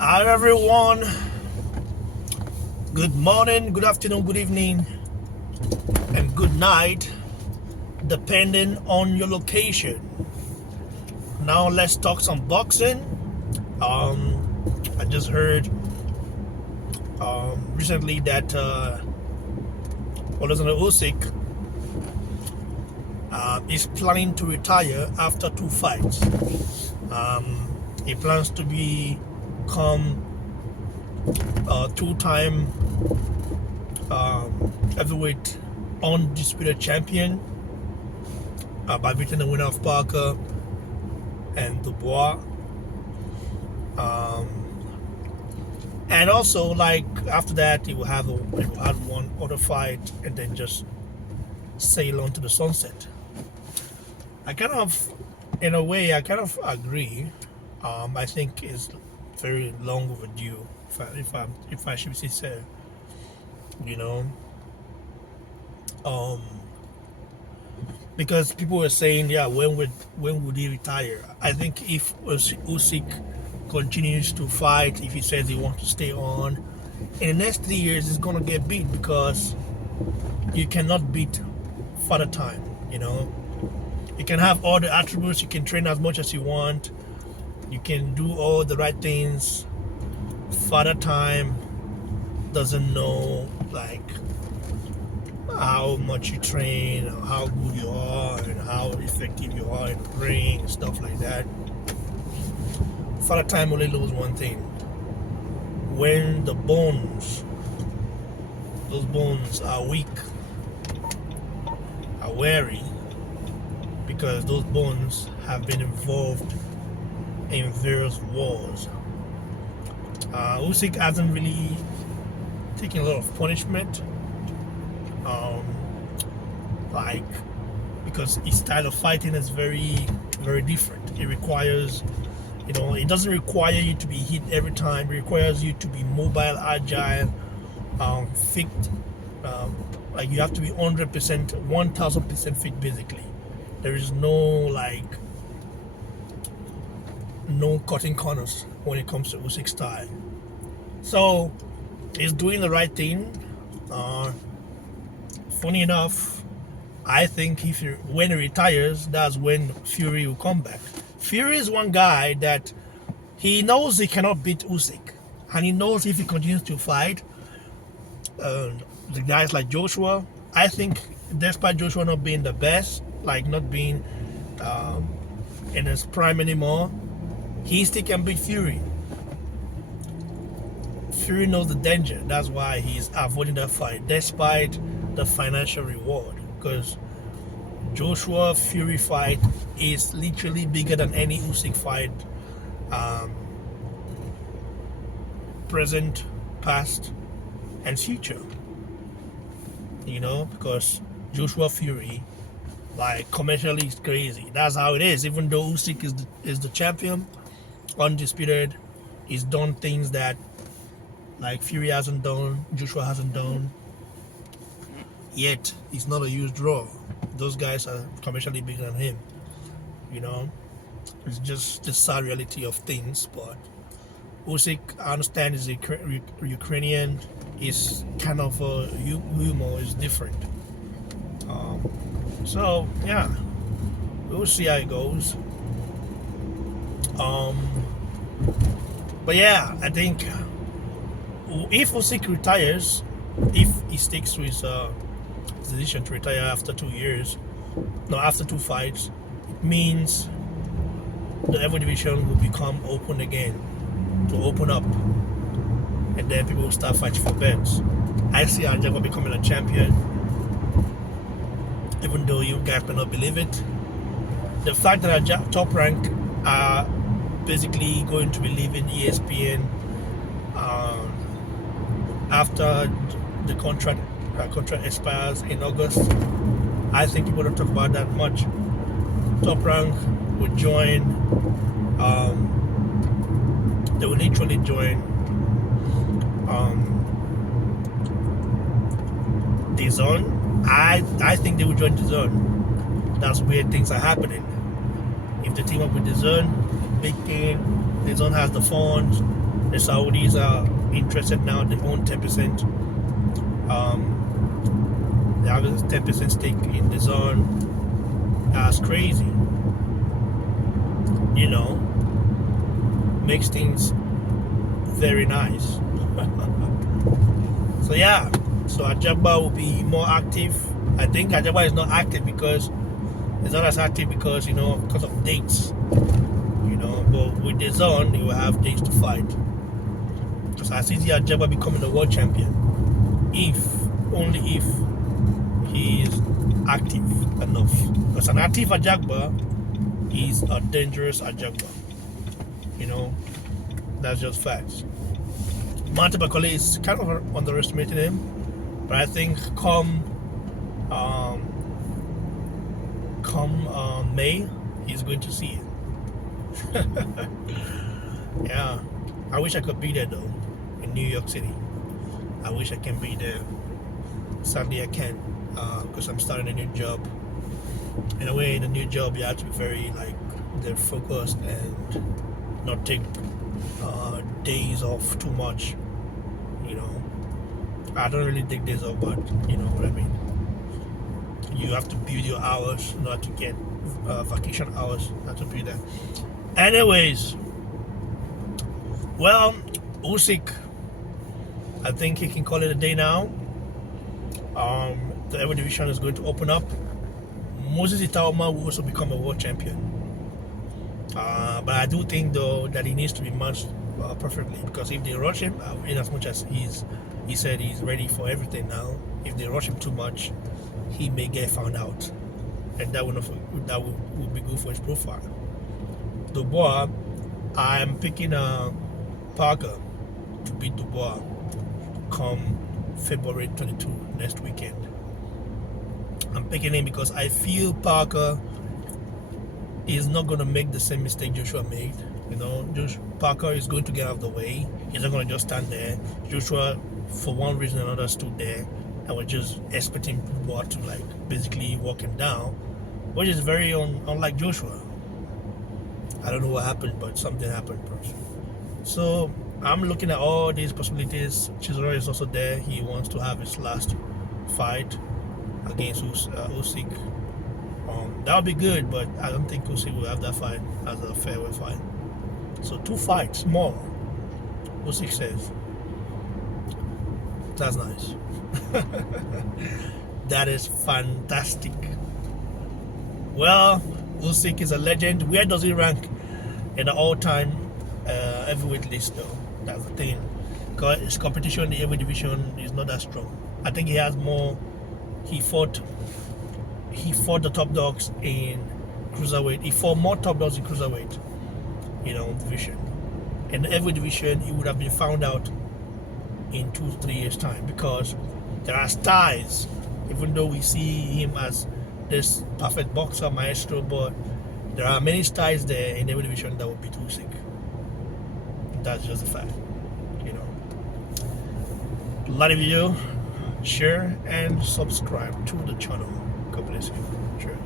Hi everyone. Good morning, good afternoon, good evening, and good night, depending on your location. Now let's talk some boxing. I just heard recently that Alexander Usyk is planning to retire after two fights. He plans to become a two-time heavyweight undisputed champion by beating the winner of Parker and Dubois. And also, like after that, he will have one other fight and then just sail on to the sunset. I kind of, in a way, I kind of agree. I think it's very long overdue. If I should say so, you know, um, because people were saying, yeah, when would he retire? I think if Usyk continues to fight, if he says he wants to stay on, in the next 3 years he's gonna get beat because you cannot beat Father Time. You can have all the attributes, you can train as much as you want, you can do all the right things. Father Time doesn't know like how much you train, how good you are, and how effective you are in the ring and stuff like that. Father Time only knows one thing: when those bones are weak, are weary, because those bones have been involved in various wars. Usyk hasn't really taken a lot of punishment, like because his style of fighting is very, very different. It requires, it doesn't require you to be hit every time. It requires you to be mobile, agile, fit. Like you have to be 100%, 1000% fit basically. There is no cutting corners when it comes to Usyk style. So he's doing the right thing. Funny enough, I think when he retires, that's when Fury will come back. Fury is one guy that he knows he cannot beat Usyk, and he knows if he continues to fight, the guys like Joshua, I think, despite Joshua not being the best, like not being in his prime anymore, he still can beat Fury. Fury knows the danger. That's why he's avoiding that fight, despite the financial reward. Because Joshua Fury fight is literally bigger than any Usyk fight, present, past, and future. Because Joshua Fury, like commercially, is crazy. That's how it is. Even though Usyk is the champion, undisputed, he's done things that like Fury hasn't done, Joshua hasn't done. Yet he's not a huge draw. Those guys are commercially bigger than him. It's just the sad reality of things. But Usyk, I understand, is a Ukrainian. Is kind of humor is different. So yeah, we'll see how it goes. But yeah, I think if Usyk retires, if he sticks to his decision to retire after 2 years, no, after two fights, it means the heavyweight division will become open again, to open up, and then people will start fighting for belts. I see Ajagba becoming a champion, even though you guys may not believe it. The fact that Top Rank are basically going to be leaving ESPN after the contract expires in August, I think people don't talk about that much. Top Rank will join. They will literally join the Zone. I think they will join the Zone. That's where things are happening. If they team up with the Zone, big thing. The Zone has the funds. The Saudis are interested now. They own 10%. They have a 10% stake in the zone. That's crazy. You know, makes things very nice. So yeah, so Ajagba will be more active. I think Ajagba is not active because it's not as active because because of dates. But with the zone, he will have dates to fight. So I see Ajagba becoming a world champion, only if he is active enough. Because an active Ajagba is a dangerous Ajagba. That's just facts. Martin Bakole is kind of underestimating him, but I think come May, he's going to see it. Yeah, I wish I could be there though, in New York City. I wish I can be there. Sadly, I can't because I'm starting a new job. In a way, in a new job, you have to be very focused and not take days off too much. I don't really take days off, but you know what I mean. You have to build your hours in order to get vacation hours. You have to build that. Anyways, well, USYK, I think he can call it a day now. The heavyweight division is going to open up. Moses Itaoma will also become a world champion. But I do think though that he needs to be matched perfectly, because if they rush him, in as much as he said he's ready for everything now, if they rush him too much, he may get found out, and that would be good for his profile. Dubois, I'm picking Parker to beat Dubois come February 22 next weekend. I'm picking him because I feel Parker is not going to make the same mistake Joshua made. Parker is going to get out of the way. He's not going to just stand there. Joshua, for one reason or another, stood there and was just expecting Dubois to basically walk him down, which is very unlike Joshua. I don't know what happened, but something happened. So I'm looking at all these possibilities. Chisora is also there. He wants to have his last fight against USYK. That would be good, but I don't think USYK will have that fight as a fairway fight. So 2 fights more, USYK says. That's nice. That is fantastic. Well, USYK is a legend. Where does he rank in the all-time heavyweight list though? That's the thing. Because his competition in the heavyweight division is not that strong. I think he has more. He fought the top dogs in cruiserweight. He fought more top dogs in cruiserweight, division. In the heavyweight division, he would have been found out in 2-3 years' time, because there are styles. Even though we see him as this perfect boxer, maestro, but there are many styles there in the heavyweight division that would beat USYK. That's just a fact. Like the video, share and subscribe to the channel. God bless you. Cheers.